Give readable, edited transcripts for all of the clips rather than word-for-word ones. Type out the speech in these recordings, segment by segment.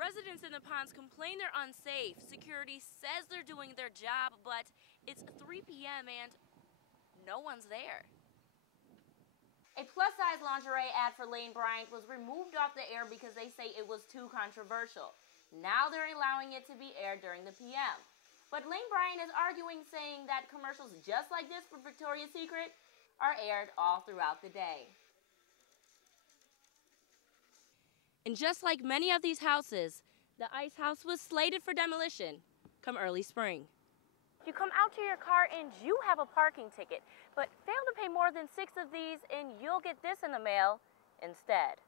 Residents in the ponds complain they're unsafe. Security says they're doing their job, but it's 3 p.m. and no one's there. A plus-size lingerie ad for Lane Bryant was removed off the air because they say it was too controversial. Now they're allowing it to be aired during the PM. But Lane Bryant is arguing, saying that commercials just like this for Victoria's Secret are aired all throughout the day. And just like many of these houses, the Ice House was slated for demolition come early spring. You come out to your car and you have a parking ticket, but fail to pay more than 6 of these and you'll get this in the mail instead.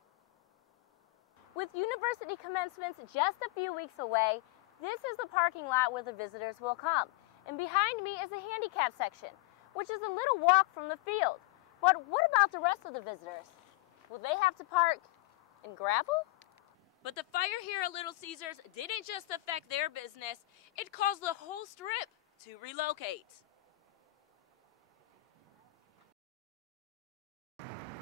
With university commencements just a few weeks away, this is the parking lot where the visitors will come. And behind me is the handicap section, which is a little walk from the field. But what about the rest of the visitors? Will they have to park in gravel? But the fire here at Little Caesars didn't just affect their business, it caused the whole strip to relocate.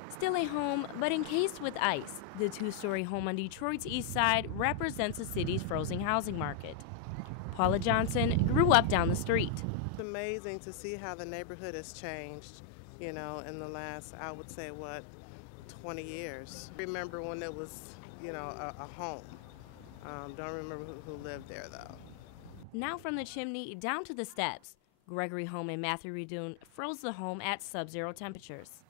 Still a home, but encased with ice, the 2-story home on Detroit's east side represents the city's frozen housing market. Paula Johnson grew up down the street. It's amazing to see how the neighborhood has changed, you know, in the last, I would say, 20 years. Remember when it was, you know, a home. Don't remember who lived there, though. Now from the chimney down to the steps, Gregory Home and Matthew Redoon froze the home at sub-zero temperatures.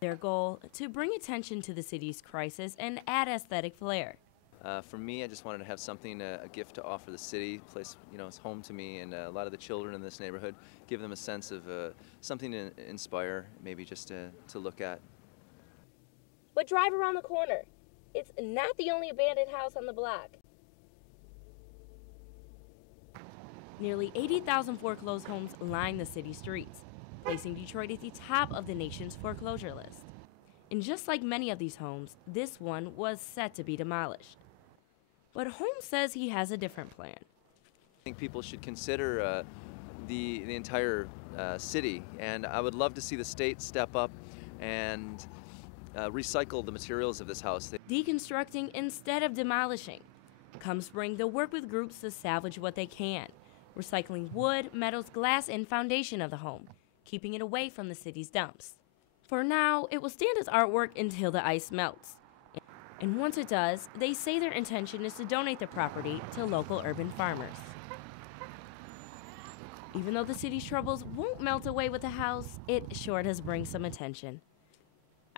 Their goal, to bring attention to the city's crisis and add aesthetic flair. For me, I just wanted to have something, a gift to offer the city. Place, you know, it's home to me, and a lot of the children in this neighborhood, give them a sense of something to inspire, maybe just to look at. But drive around the corner. It's not the only abandoned house on the block. Nearly 80,000 foreclosed homes line the city streets, placing Detroit at the top of the nation's foreclosure list. And just like many of these homes, this one was set to be demolished. But Holmes says he has a different plan. I think people should consider the entire city, and I would love to see the state step up and recycle the materials of this house. Deconstructing instead of demolishing. Come spring, they'll work with groups to salvage what they can, recycling wood, metals, glass, and foundation of the home, keeping it away from the city's dumps. For now, it will stand as artwork until the ice melts. And once it does, they say their intention is to donate the property to local urban farmers. Even though the city's troubles won't melt away with the house, it sure does bring some attention.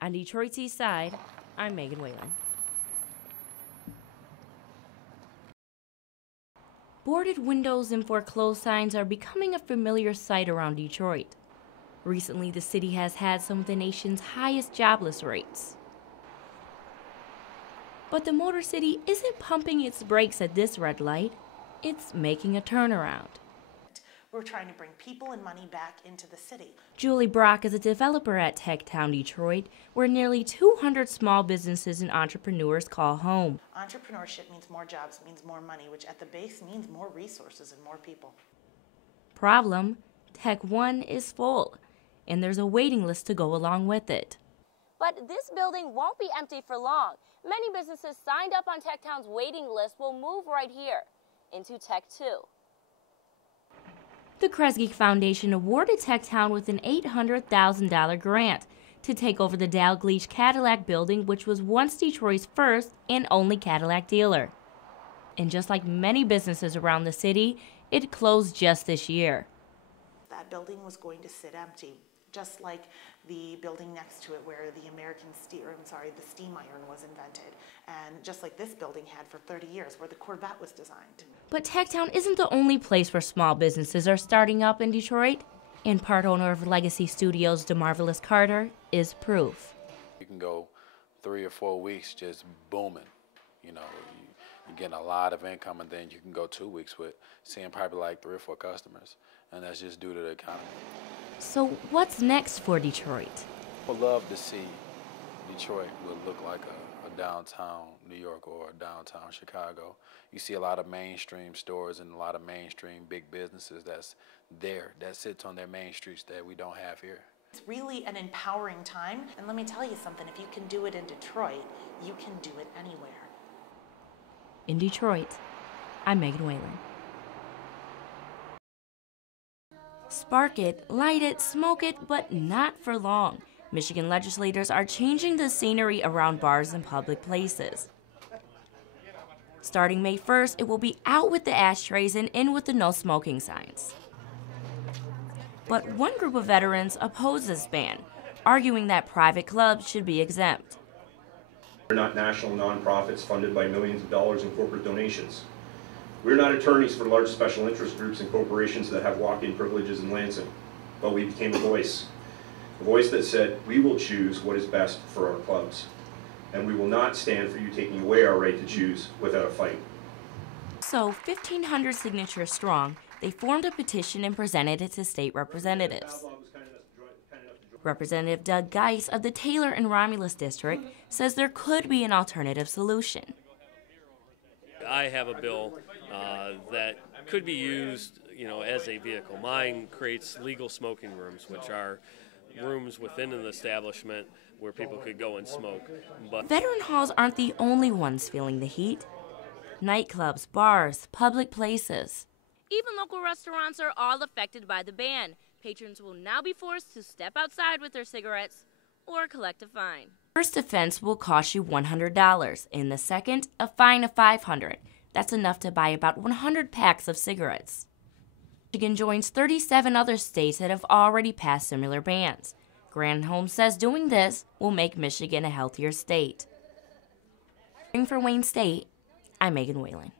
On Detroit's east side, I'm Megan Whalen. Boarded windows and foreclosed signs are becoming a familiar sight around Detroit. Recently, the city has had some of the nation's highest jobless rates. But the Motor City isn't pumping its brakes at this red light. It's making a turnaround. We're trying to bring people and money back into the city. Julie Brock is a developer at Tech Town, Detroit, where nearly 200 small businesses and entrepreneurs call home. Entrepreneurship means more jobs, means more money, which at the base means more resources and more people. Problem, Tech 1 is full, and there's a waiting list to go along with it. But this building won't be empty for long. Many businesses signed up on Tech Town's waiting list will move right here into Tech 2. The Kresge Foundation awarded Tech Town with an $800,000 grant to take over the Dalgleish Cadillac building, which was once Detroit's first and only Cadillac dealer. And just like many businesses around the city, it closed just this year. That building was going to sit empty, just like the building next to it where the the steam iron was invented, and just like this building had for 30 years where the Corvette was designed. But Tech Town isn't the only place where small businesses are starting up in Detroit, and part owner of Legacy Studios, DeMarvelous Carter, is proof. You can go 3 or 4 weeks just booming, you know, you're getting a lot of income, and then you can go 2 weeks with seeing probably like 3 or 4 customers, and that's just due to the economy. So what's next for Detroit? I would love to see Detroit would look like a downtown New York or a downtown Chicago. You see a lot of mainstream stores and a lot of mainstream big businesses that's there, that sits on their main streets that we don't have here. It's really an empowering time, and let me tell you something, if you can do it in Detroit, you can do it anywhere. In Detroit, I'm Megan Whalen. Spark it, light it, smoke it, but not for long. Michigan legislators are changing the scenery around bars and public places. Starting May 1st, it will be out with the ashtrays and in with the no smoking signs. But one group of veterans oppose this ban, arguing that private clubs should be exempt. We're not national nonprofits funded by millions of dollars in corporate donations. We're not attorneys for large special interest groups and corporations that have walk-in privileges in Lansing, but we became a voice that said we will choose what is best for our clubs, and we will not stand for you taking away our right to choose without a fight. So, 1,500 signatures strong, they formed a petition and presented it to state representatives. Representative Doug Geis of the Taylor and Romulus District says there could be an alternative solution. I have a bill that could be used, as a vehicle. Mine creates legal smoking rooms, which are rooms within an establishment where people could go and smoke. But veteran halls aren't the only ones feeling the heat. Nightclubs, bars, public places. Even local restaurants are all affected by the ban. Patrons will now be forced to step outside with their cigarettes or collect a fine. First offense will cost you $100. In the second, a fine of $500. That's enough to buy about 100 packs of cigarettes. Michigan joins 37 other states that have already passed similar bans. Granholm says doing this will make Michigan a healthier state. For Wayne State, I'm Megan Whalen.